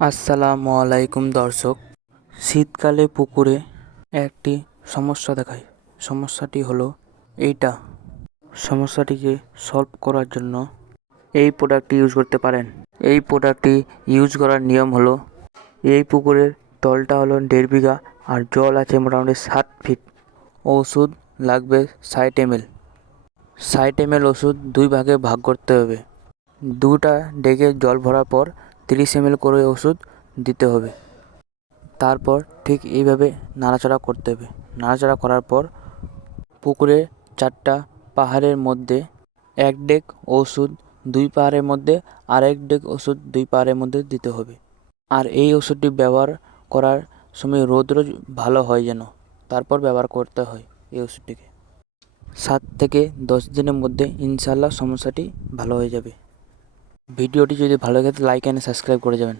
আসসালামু আলাইকুম দর্শক। শীতকালে পুকুরে একটি সমস্যা দেখায়। সমস্যাটি হলো এইটা। সমস্যাটিকে সলভ করার জন্য এই প্রোডাক্টটি ইউজ করতে পারেন। এই প্রোডাক্টটি ইউজ করার নিয়ম হলো, এই পুকুরের তলটা হলো 1.5 বিঘা আর জল আছে মোটামুটি 7 ফিট। ওষুধ লাগবে 60 ml। 60 ml ওষুধ 2 ভাগে ভাগ করতে হবে। 2টা ডেকে জল ভরার পর 30 ml করে ওষুধ দিতে হবে। তারপর ঠিক এইভাবে নাড়াচাড়া করতে হবে। নাড়াচাড়া করার পর পুকুরে 4টা পাহাড়ের মধ্যে 1 ডেক ওষুধ 2 পাহাড়ের মধ্যে আর 1 ডেক ওষুধ 2 পাহাড়ের মধ্যে দিতে হবে। আর এই ওষুধটি ব্যবহার করার সময় রৌদ্র ভালো হয় যেন, তারপর ব্যবহার করতে হয় এই ওষুধটিকে। 7 থেকে 10 দিনের মধ্যে ইনশাআল্লাহ সমস্যাটি ভালো হয়ে যাবে। ভিডিওটি যদি ভালো লাগে লাইক অ্যান্ড সাবস্ক্রাইব করে যাবেন।